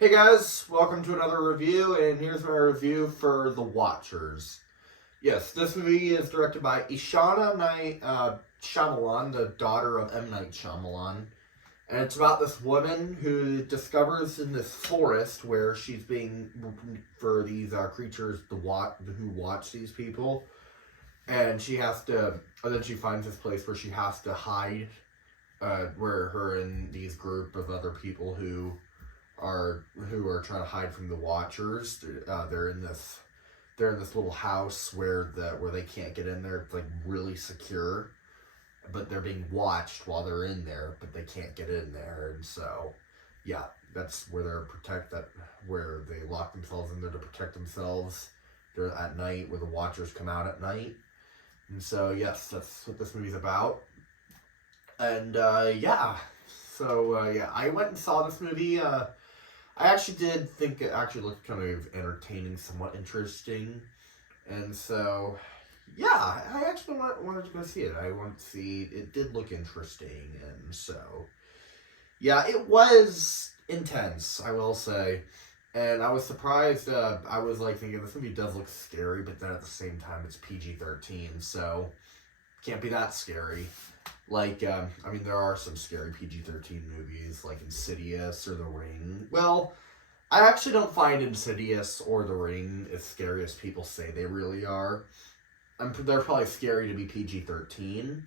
Hey guys, welcome to another review, and here's my review for The Watchers. Yes, this movie is directed by Ishana Shyamalan, the daughter of M. Night Shyamalan, and it's about this woman who discovers in this forest where she's being for these creatures who watch these people, and she has to. And then she finds this place where she has to hide, where her and these group of other people who are trying to hide from the Watchers. They're in this little house where they can't get in there. It's like really secure, but they're being watched while they're in there, but they can't get in there. And so, yeah, that's where where they lock themselves in there to protect themselves at night, where the Watchers come out at night. And so, yes, that's what this movie's about. And yeah, so yeah, I went and saw this movie. I actually did think it actually looked kind of entertaining, somewhat interesting. And so, yeah, I actually wanted to go see it. I wanted to see, it did look interesting. And so, yeah, it was intense, I will say. And I was surprised, I was like thinking this movie does look scary, but then at the same time it's PG-13, so can't be that scary. Like, I mean, there are some scary PG-13 movies, like Insidious or The Ring. Well, I actually don't find Insidious or The Ring as scary as people say they really are. They're probably scary to be PG-13,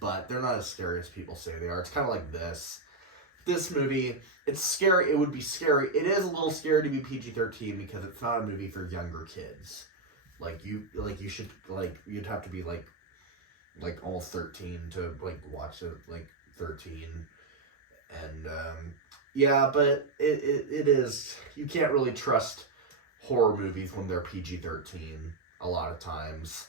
but they're not as scary as people say they are. It's kind of like this. This movie, it's scary. It would be scary. It is a little scary to be PG-13 because it's not a movie for younger kids. You'd have to be almost 13 to watch it, 13. And yeah, but it is, you can't really trust horror movies when they're PG-13 a lot of times.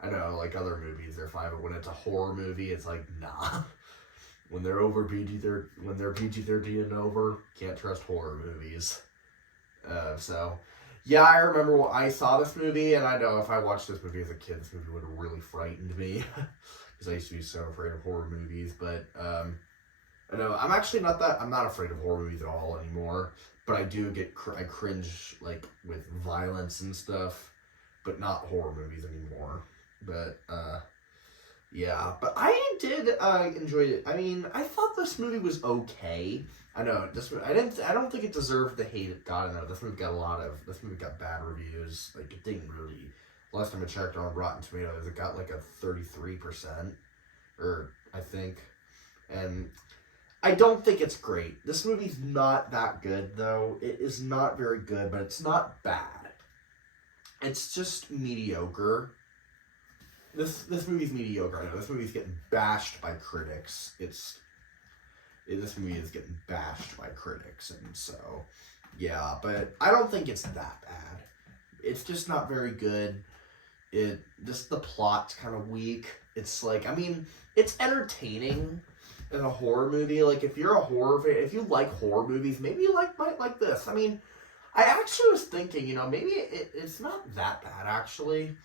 I know, other movies they're fine, but when it's a horror movie, it's like, nah. When they're PG-13 and over, can't trust horror movies. So yeah, I remember when I saw this movie, and I know if I watched this movie as a kid, this movie would have really frightened me. Because I used to be so afraid of horror movies. But, I know, I'm not afraid of horror movies at all anymore. But I do I cringe, with violence and stuff. But not horror movies anymore. But, yeah. But I did enjoy it. I mean, I thought this movie was okay. I know I don't think it deserved the hate it got. I know this movie got bad reviews. It didn't really. Last time I checked on Rotten Tomatoes, it got a 33%, or I think, and I don't think it's great. This movie's not that good though. It is not very good, but it's not bad. It's just mediocre. This movie's mediocre. I know this movie's getting bashed by critics. This movie is getting bashed by critics, and so, yeah, but I don't think it's that bad. It's just not very good. The plot's kind of weak. It's it's entertaining in a horror movie. If you're a horror fan, if you like horror movies, maybe you might like this. I mean, I actually was thinking, maybe it's not that bad, actually.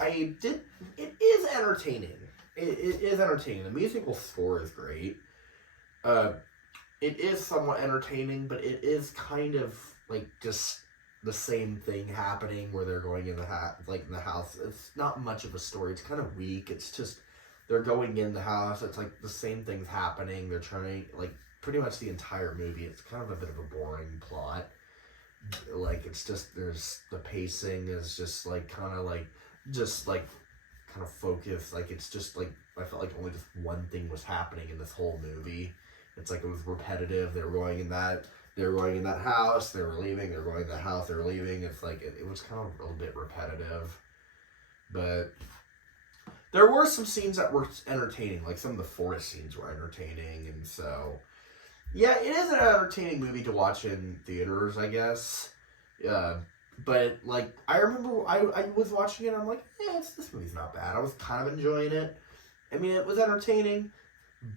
It is entertaining. It is entertaining. The musical score is great. It is somewhat entertaining, but it is kind of just the same thing happening where they're going in in the house. It's not much of a story. It's kind of weak. It's just they're going in the house. It's the same things happening. They're trying pretty much the entire movie. It's kind of a bit of a boring plot. It's just the pacing is just kind of focused. It's just I felt like only just one thing was happening in this whole movie. It's it was repetitive. They were going in that house, they were leaving, they were going in that house, they were leaving. It's it was kind of a little bit repetitive. But there were some scenes that were entertaining, some of the forest scenes were entertaining, and so yeah, it is an entertaining movie to watch in theaters, I guess. But I remember I was watching it and I'm like, yeah, this movie's not bad. I was kind of enjoying it. I mean, it was entertaining,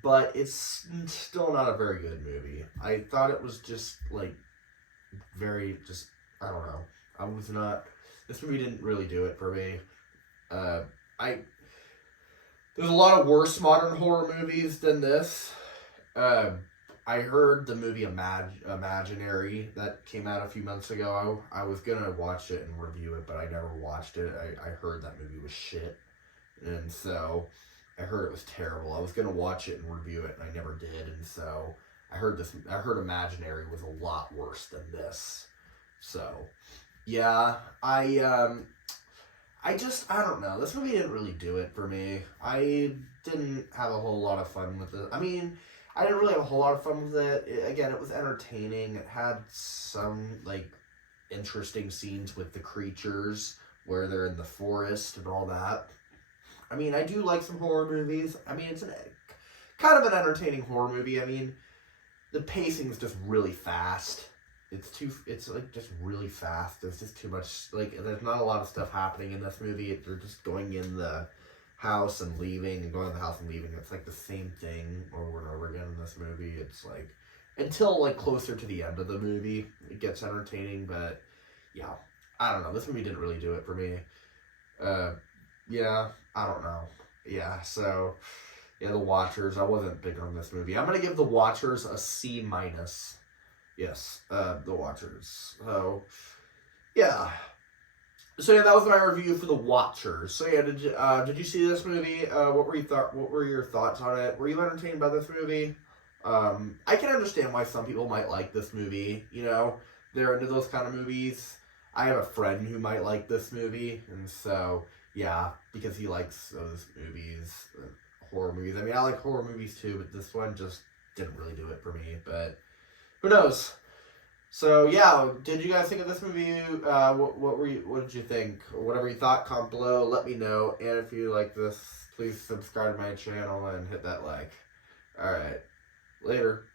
but it's still not a very good movie. I thought it was just very I don't know. This movie didn't really do it for me. There's a lot of worse modern horror movies than this. I heard the movie Imaginary that came out a few months ago. I was gonna watch it and review it, but I never watched it. I heard that movie was shit, and so I heard it was terrible. I was gonna watch it and review it, and I never did. And so I heard Imaginary was a lot worse than this. So yeah, I don't know. This movie didn't really do it for me. I didn't have a whole lot of fun with it. I mean, I didn't really have a whole lot of fun with it. Again, it was entertaining. It had some, like, interesting scenes with the creatures where they're in the forest and all that. I mean, I do like some horror movies. I mean, it's kind of an entertaining horror movie. I mean, the pacing's just really fast. It's like just really fast. There's just too much, like, there's not a lot of stuff happening in this movie. They're just going in the house and leaving and going to the house and leaving. It's like the same thing over and over again in this movie. It's like, until like closer to the end of the movie, it gets entertaining, but yeah, I don't know. This movie didn't really do it for me. Yeah, I don't know. Yeah, so, yeah, The Watchers. I wasn't big on this movie. I'm going to give The Watchers a C minus. Yes, The Watchers. So, yeah. So yeah, that was my review for The Watchers. So yeah, did you see this movie? What were your thoughts on it? Were you entertained by this movie? I can understand why some people might like this movie. You know, they're into those kind of movies. I have a friend who might like this movie, and so yeah, because he likes those movies, horror movies. I mean, I like horror movies too, but this one just didn't really do it for me. But who knows? So yeah, did you guys think of this movie? What did you think? Whatever you thought, comment below. Let me know. And if you like this, please subscribe to my channel and hit that like. All right, later.